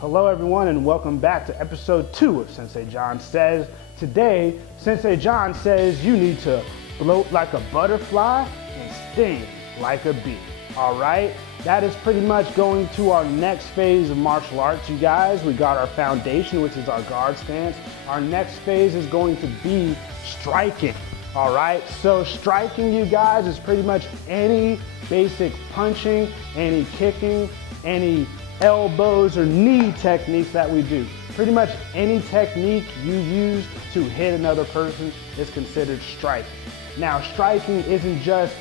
Hello everyone and welcome back to episode 2 of Sensei John Says. Today, Sensei John says you need to float like a butterfly and sting like a bee. Alright, that is pretty much going to our next phase of martial arts, you guys. We got our foundation, which is our guard stance. Our next phase is going to be striking. Alright, so striking, you guys, is pretty much any basic punching, any kicking, any elbows or knee techniques that we do. Pretty much any technique you use to hit another person is considered striking. Now, striking isn't just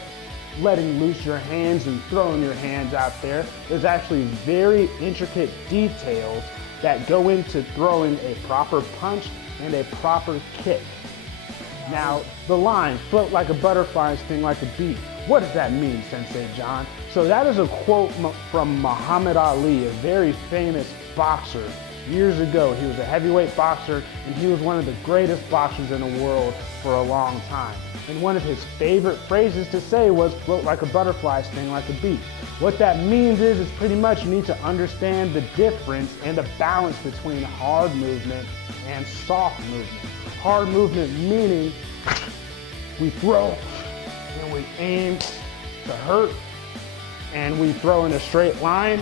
letting loose your hands and throwing your hands out there. There's actually very intricate details that go into throwing a proper punch and a proper kick. Now, the line, float like a butterfly and sting like a bee. What does that mean, Sensei John? So that is a quote from Muhammad Ali, a very famous boxer. Years ago, he was a heavyweight boxer, and he was one of the greatest boxers in the world for a long time. And one of his favorite phrases to say was, float like a butterfly, sting like a bee. What that means is pretty much you need to understand the difference and the balance between hard movement and soft movement. Hard movement meaning we throw and we aim to hurt, and we throw in a straight line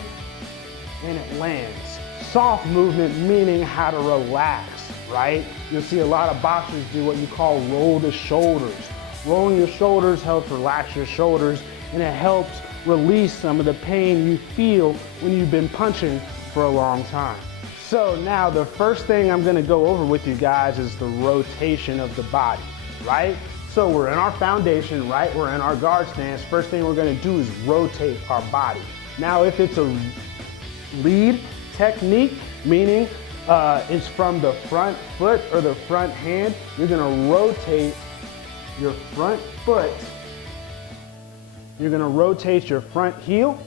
and it lands. Soft movement meaning how to relax, right? You'll see a lot of boxers do what you call roll the shoulders. Rolling your shoulders helps relax your shoulders, and it helps release some of the pain you feel when you've been punching for a long time. So now the first thing I'm gonna go over with you guys is the rotation of the body, right? So we're in our foundation, right? We're in our guard stance. First thing we're gonna do is rotate our body. Now, if it's a lead technique, meaning it's from the front foot or the front hand, you're gonna rotate your front foot. You're gonna rotate your front heel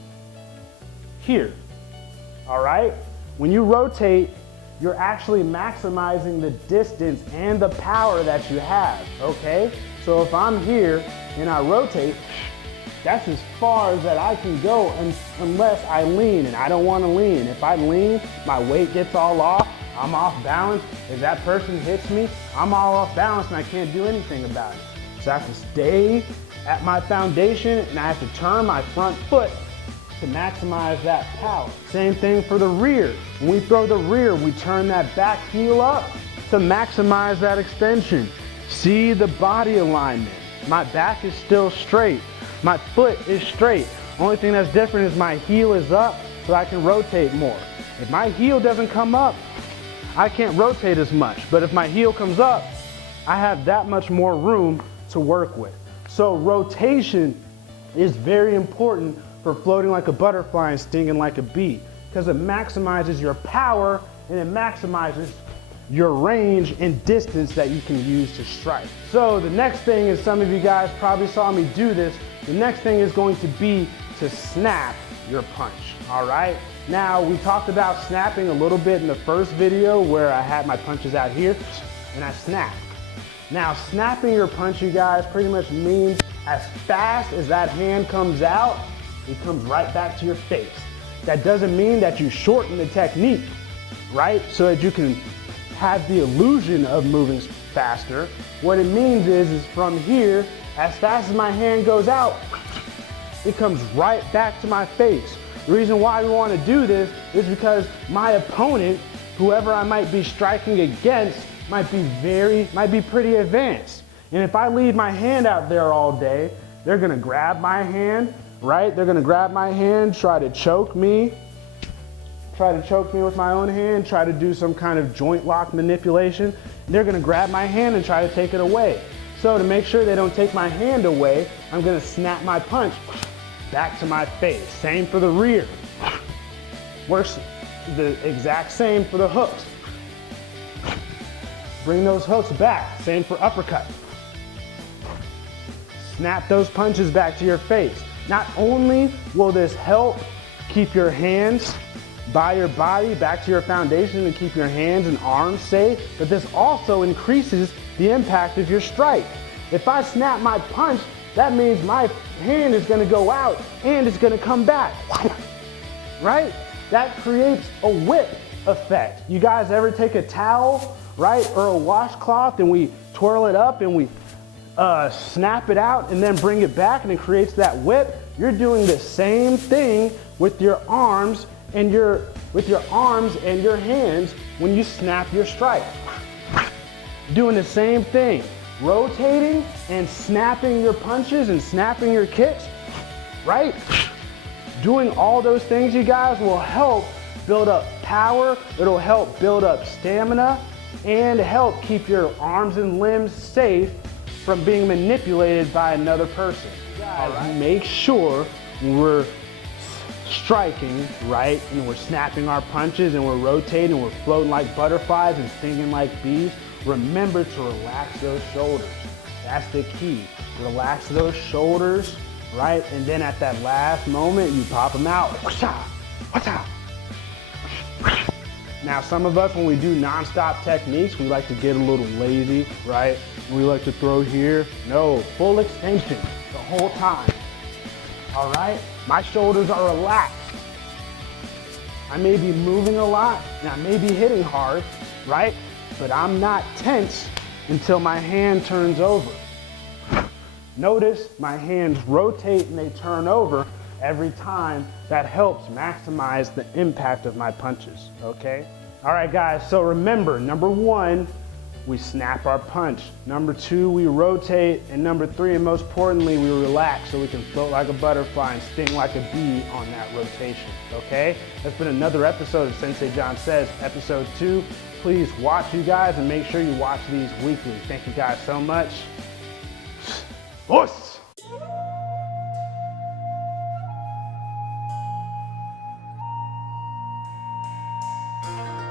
here, all right? When you rotate, you're actually maximizing the distance and the power that you have, okay? So if I'm here and I rotate, that's as far as that I can go unless I lean, and I don't want to lean. If I lean, my weight gets all off, I'm off balance. If that person hits me, I'm all off balance and I can't do anything about it. So I have to stay at my foundation and I have to turn my front foot to maximize that power. Same thing for the rear. When we throw the rear, we turn that back heel up to maximize that extension. See the body alignment. My back is still straight. My foot is straight. Only thing that's different is my heel is up so I can rotate more. If my heel doesn't come up, I can't rotate as much. But if my heel comes up, I have that much more room to work with. So rotation is very important for floating like a butterfly and stinging like a bee, because it maximizes your power and it maximizes your range and distance that you can use to strike. So the next thing is, some of you guys probably saw me do this, the next thing is going to be to snap your punch, all right? Now, we talked about snapping a little bit in the first video where I had my punches out here and I snapped. Now, snapping your punch, you guys, pretty much means as fast as that hand comes out, it comes right back to your face. That doesn't mean that you shorten the technique, right? So that you can have the illusion of moving faster. What it means is from here, as fast as my hand goes out, it comes right back to my face. The reason why we want to do this is because my opponent, whoever I might be striking against, might be pretty advanced. And if I leave my hand out there all day, they're gonna grab my hand, right? They're gonna grab my hand, try to choke me with my own hand, try to do some kind of joint lock manipulation. They're gonna grab my hand and try to take it away. So to make sure they don't take my hand away, I'm gonna snap my punch back to my face. Same for the rear. Works the exact same for the hooks. Bring those hooks back. Same for uppercut. Snap those punches back to your face. Not only will this help keep your hands by your body back to your foundation and keep your hands and arms safe, but this also increases the impact of your strike. If I snap my punch, that means my hand is gonna go out and it's gonna come back, right? That creates a whip effect. You guys ever take a towel, right, or a washcloth, and we twirl it up and we snap it out and then bring it back and it creates that whip? You're doing the same thing with your arms and your hands when you snap your strike. Doing the same thing, rotating and snapping your punches and snapping your kicks, right? Doing all those things, you guys, will help build up power, it'll help build up stamina, and help keep your arms and limbs safe from being manipulated by another person. Guys, make sure we're striking, right, and we're snapping our punches and we're rotating and we're floating like butterflies and stinging like bees. Remember to relax those shoulders. That's the key. Relax those shoulders, right? And then at that last moment, you pop them out. Now, some of us, when we do non-stop techniques, we like to get a little lazy, right? We like to throw here. No, full extension the whole time. All right? My shoulders are relaxed. I may be moving a lot, and I may be hitting hard, right? But I'm not tense until my hand turns over. Notice my hands rotate and they turn over every time. That helps maximize the impact of my punches, okay? All right, guys, so remember, number 1, we snap our punch. Number 2, we rotate. And number 3, and most importantly, we relax so we can float like a butterfly and sting like a bee on that rotation, okay? That's been another episode of Sensei John Says, episode 2. Please watch, you guys, and make sure you watch these weekly. Thank you guys so much. Us.